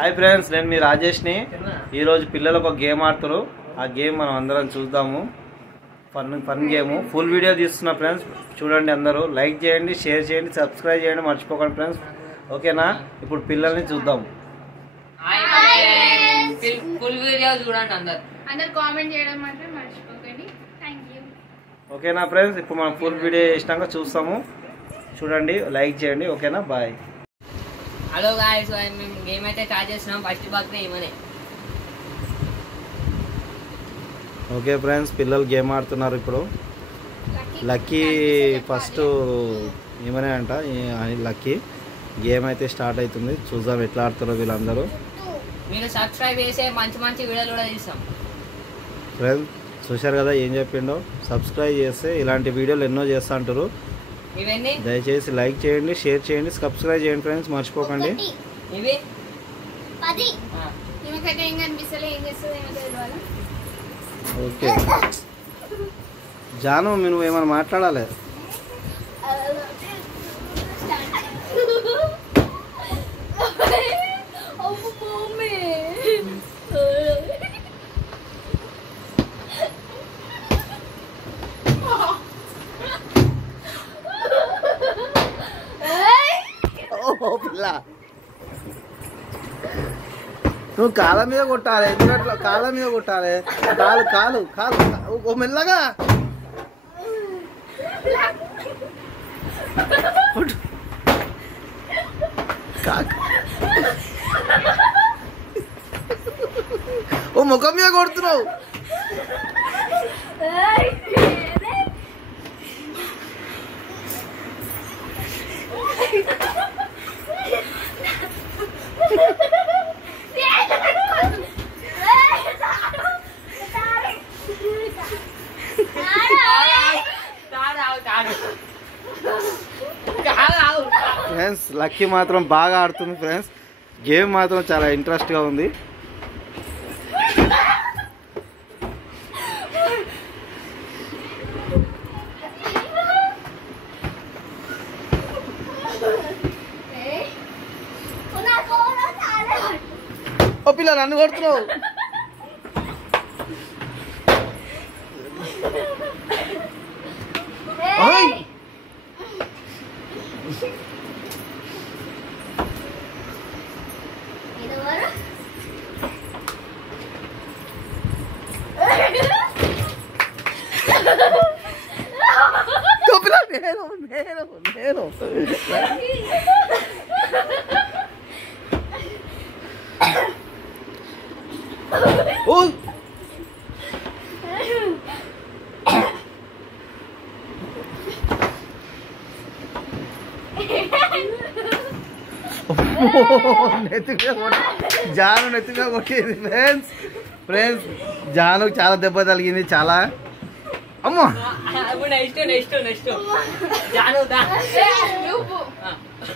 Hi friends, నేను మీ రాజేష్ని. ఈరోజు పిల్లలు ఒక గేమ్ ఆడుతారు. ఆ గేమ్ మనం అందరం చూద్దాము. Fun game. ఫుల్ వీడియో తీస్తున్నా ఫ్రెండ్స్, చూడండి. అందరూ లైక్ చేయండి, షేర్ చేయండి, సబ్స్క్రైబ్ చేయండి, మర్చిపోకండి ఫ్రెండ్స్. ఓకేనా? ఇప్పుడు పిల్లల్ని చూద్దాం. ఫుల్ వీడియో చూడండి, అందరూ కామెంట్ చేయడం మాత్రం మర్చిపోకండి. థాంక్యూ. ఓకేనా ఫ్రెండ్స్? ఇప్పుడు మనం ఫుల్ వీడియో చేసినాక చూస్తాము. చూడండి, లైక్ చేయండి. ఓకేనా? బాయ్. హలో గాయ్స్, మేము గేమ్ అయితే స్టార్ట్ చేస్తున్నాం. ఫస్ట్ బర్త్డే ఏమనే. ఓకే ఫ్రెండ్స్, పిల్లలు గేమ్ ఆడుతున్నారు. ఇప్పుడు లక్కీ ఫస్ట్ ఏమనే అంట. లక్కీ గేమ్ అయితే స్టార్ట్ అవుతుంది. చూద్దాం ఎట్లా ఆడుతారో వీళ్ళందరూ. మీరు సబ్స్క్రైబ్ చేసే మంచి మంచి వీడియోలు కూడా తీస్తాం. ఫ్రెండ్స్ చూశారు కదా ఏం చెప్పిండో. సబ్స్క్రైబ్ చేస్తే ఇలాంటి వీడియోలు ఎన్నో చేస్తా అంటారు. దయచేసి లైక్ చేయండి, షేర్ చేయండి, సబ్స్క్రైబ్ చేయండి ఫ్రెండ్స్, మర్చిపోకండి. ఓకే జాను, నువ్వు ఏమైనా మాట్లాడాలి? నువ్వు కాళ్ళ మీద కొట్టాలి. ఎందుకంటే కాళ్ళ మీద కొట్టాలి. కాలు కాలు కాలు మెల్లగా ఓ ముఖం మీద కొడుతున్నావు. ఫ్రెండ్స్ లక్కీ మాత్రం బాగా ఆడుతుంది ఫ్రెండ్స్. గేమ్ మాత్రం చాలా ఇంట్రెస్ట్గా ఉంది. ఓ పిల్ల, నన్ను కొడుతున్నావు. నేను జాను నెత్తిగా కొట్టేది ఫ్రెండ్స్. జాను చాలా దెబ్బ తగిలింది. చాలా అమ్మా.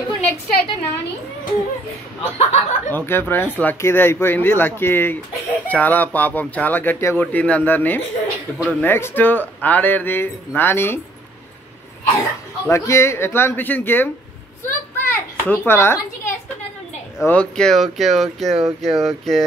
ఇప్పుడు నెక్స్ట్ అయితే నాని. ఓకే ఫ్రెండ్స్, లక్కీదే అయిపోయింది. లక్కీ చాలా పాపం చాలా గట్టిగా కొట్టింది అందరినీ. ఇప్పుడు నెక్స్ట్ ఆడేది నాని. లక్కీ ఎట్లా అనిపించింది గేమ్? సూపరా? Okay okay okay okay okay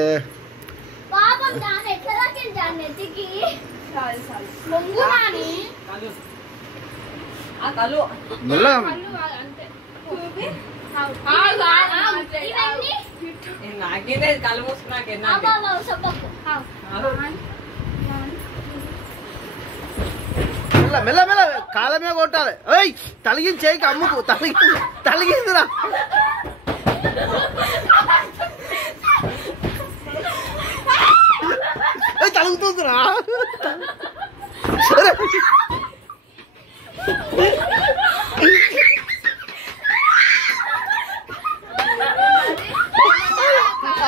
మెల్ల మెల్ల కాళ్ళ మీద కొట్టాలి. తలిగింది చేయక అమ్ముకు. తలిగిందిరా. తలుగుతుందిరా. సరే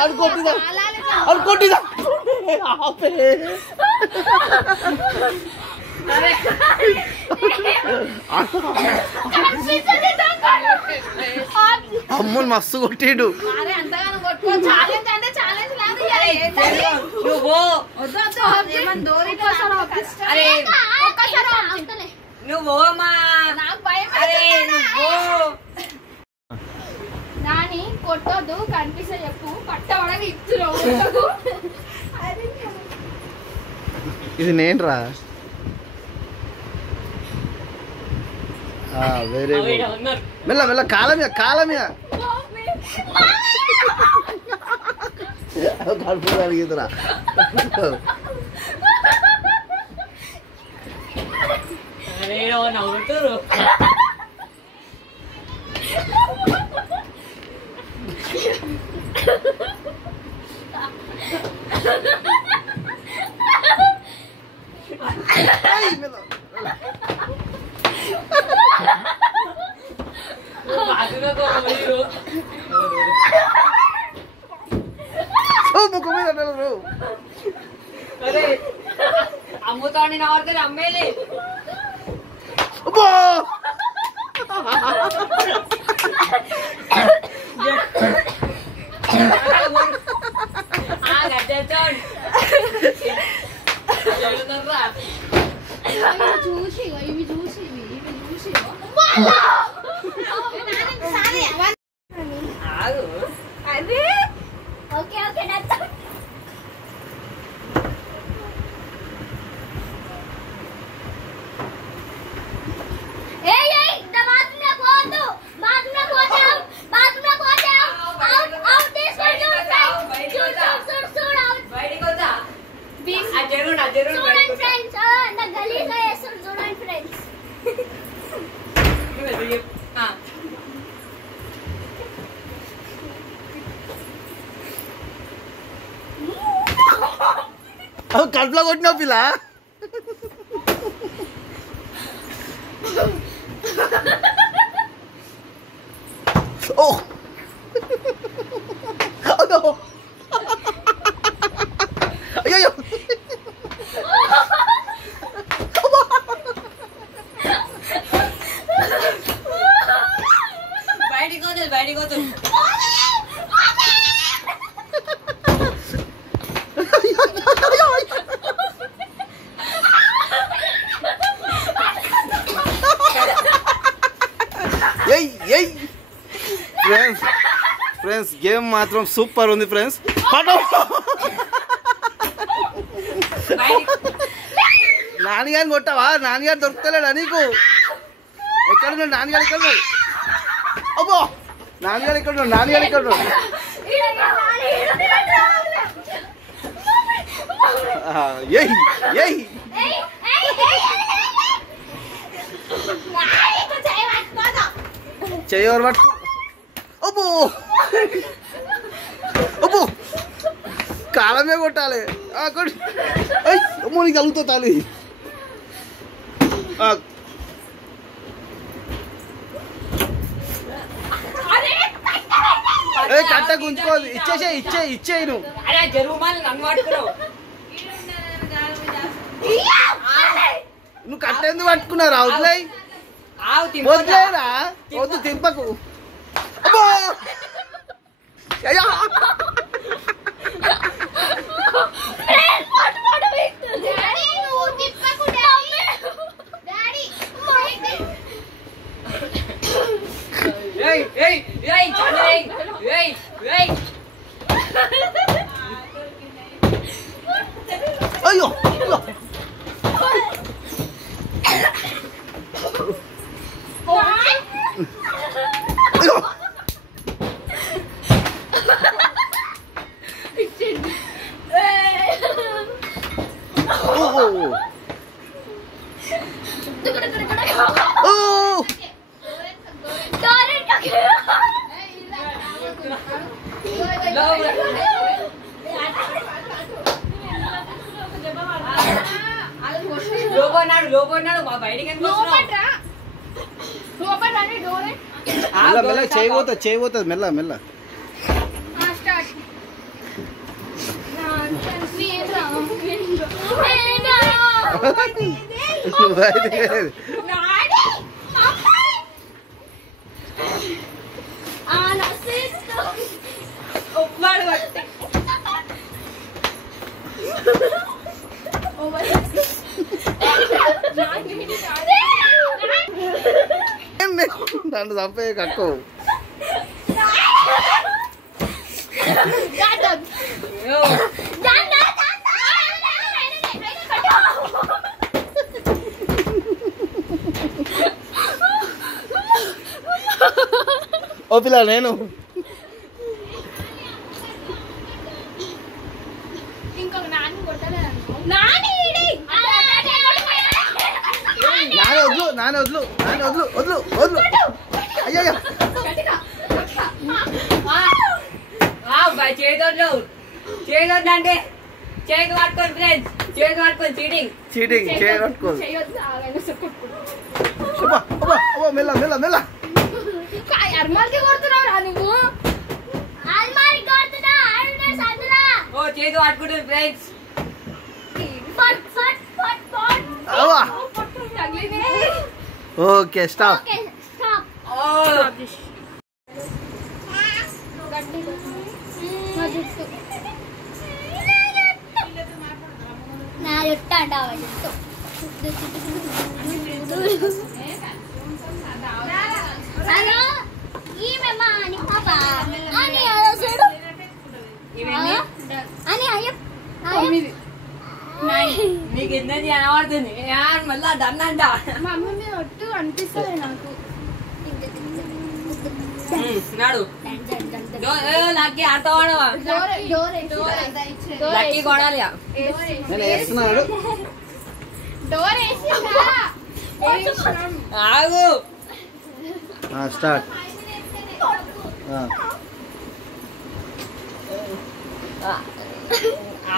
అనుకోటిదా అమ్ముని మస్తు కొట్టిండు. నాని కొట్టొద్దు, కనిపిస్తే చెప్పు. పట్టవ ఇది నేనురా. Very good. మెల్ల మెల్ల కాలమే కాలమే కడుపు కలిగిద్దురా. నవ్వుతారు. అమ్ముతాండి నవ్వుతారు అమ్మేది. చూసి ఇవి చూసి అదే ఓకే ఓకే కడుపులో కొట్టిన పిల్ల. ఓ అయ్యో బయటికి పోతుంది. ఫ్రెండ్స్ గేమ్ మాత్రం సూపర్ ఉంది ఫ్రెండ్స్. నాన్నగారిని కొట్టావా? నాన్నగారు దొరుకుతలేడా నీకు? ఎక్కడున్నాడు నాన్నగారు? ఎక్కడున్నాడు? అబ్బో నాన్నగారు ఎక్కడున్నాడు? నాన్నగారు ఎక్కడున్నాడు? చెయ్యవరు పట్టు. అబ్బో అబ్బో కాలమే కొట్టాలి. అమ్మో నీకు కలుగుతా తాలి. కట్ట గుంజుకోదు. ఇచ్చేయి నువ్వు. నువ్వు కట్ట ఎందుకు పట్టుకున్నావు? వదిలేయి. వదిలేరా? వద్దు తింపకు. అబ్బో అయ్యో లోపన్నాడు మా బయటికి చేయబోతుంది మెల్ల మెల్ల. నన్ను చంపే కక్కు. ఓ పిల్ల నేను ఇంకొక నాన్న కొట్టలేదు నాని నాన్న వద్దు వద్దు అయ్యో చేయొద్దు అంటే చేతి పట్టుకోండి ఫ్రెండ్స్, చేతి పట్టుకోండి చీటింగ్ చేయొద్దు మెల్ల అర్మాల్కి కొడుతున్నావురా నువ్వు అర్మాల్కి కొడుతున్నా ఓ చేతి పట్టుకుంటుంది ఫ్రెండ్స్. Okay stop. నా జుట్టు అంటావా ఈమె మా అని పాప అని చూడు అని నీకు ఎందుకు కనబడుతుంది మళ్ళా దన్నంట. మా అమ్మ మీద ఒట్టు అనిపిస్తుంది నాకు. నాడు లక్కీ ఆడతావాడవా లక్కీ కొడాలి. ఆగు స్టార్ట్.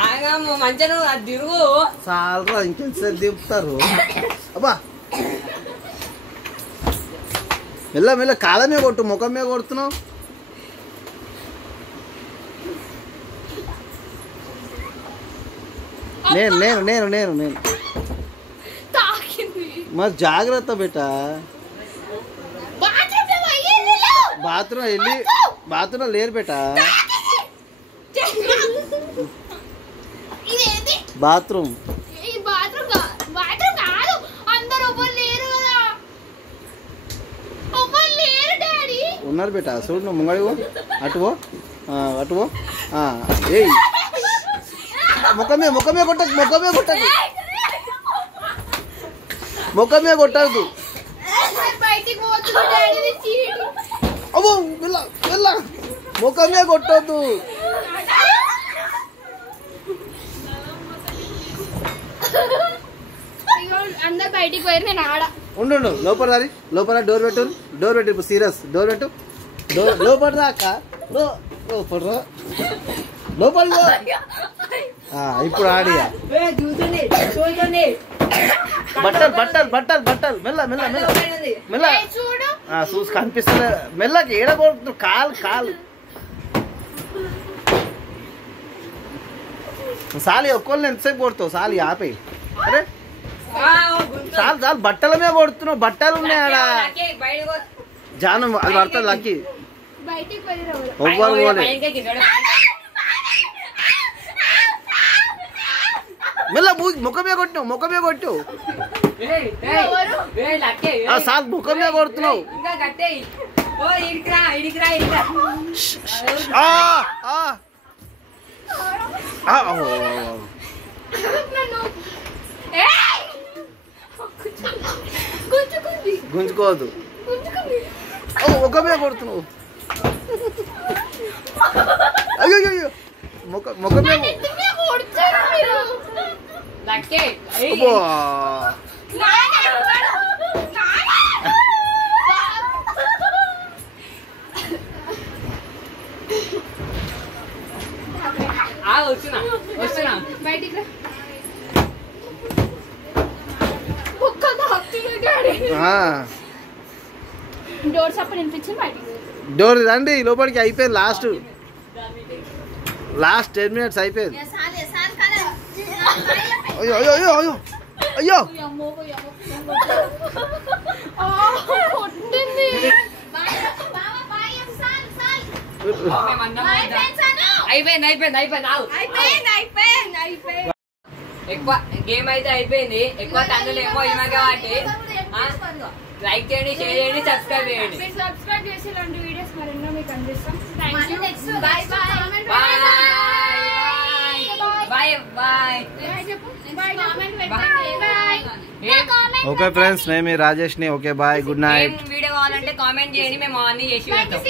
ఆగమ్మ మంచిగా నువ్వు అది తిరుగు. చాలా ఇంకెంతసేపు దింపుతారు. అబ్బా మెల్ల కాలమే కొట్టు, ముఖం మీద కొడుతున్నావు. నేను మరి జాగ్రత్త బేట. బాత్రూమ్ లేరు బేట. బాత్రూమ్ ఉన్నారు బేట. చూడు నువ్వు ముంగడివో అటువో ఏయ్ ముఖమే కొట్టద్దు. అబ్బో వెళ్ళ ముఖమే కొట్టద్దు. అందరు బయటికి పోయి నేను ఆడ ఉండు లోపల డోర్ పెట్టు ఇప్పుడు సీరియస్. డోర్ పెట్టు లోపల దాకా లోపల ఇప్పుడు ఆడియా. బట్టలు మెల్ల చూసి కనిపిస్తలే. మెల్లకి ఏడకూడదు. కాలు సాలి ఒక్కళ్ళని ఎంతసేపు కొడుతావు? సాలి ఆపే. అరే చాలు బట్టల మీద కొడుతున్నావు. బట్టలు ఉన్నాయి ఆడ. జాను అది పడుతుంది లక్కీ. మెల్ల ముఖమే కొట్టు. సాల్ ముఖమే కొడుతున్నావు. గుంజుకోవద్దు. ముఖమే కొడుతున్నావు. అయ్యో ముఖమే వస్తున్నా బయటికి డోర్ సప్ప వినిపించింది. బయటికి డోర్ రండి లోపలికి. అయిపోయింది లాస్ట్ 10 minutes అయిపోయింది. అయ్యో అయిపోయింది. ఎక్కువ గేమ్ అయితే అయిపోయింది. ఎక్కువ తండ్రులేమో ఇవ్వ కాబట్టి లైక్ చేయండి, షేర్ చేయండి, సబ్స్క్రైబ్ చేయండి. సబ్స్క్రైబ్ చేసి ఇలాంటి వీడియోస్ మరెన్నో మీకు అందిస్తాం. ఓకే ఫ్రెండ్స్, నేను మీ రాజేష్ని. Okay bye, good night. Video కావాలంటే కామెంట్ చేయండి, మేము అన్ని చేసి పెడతాం.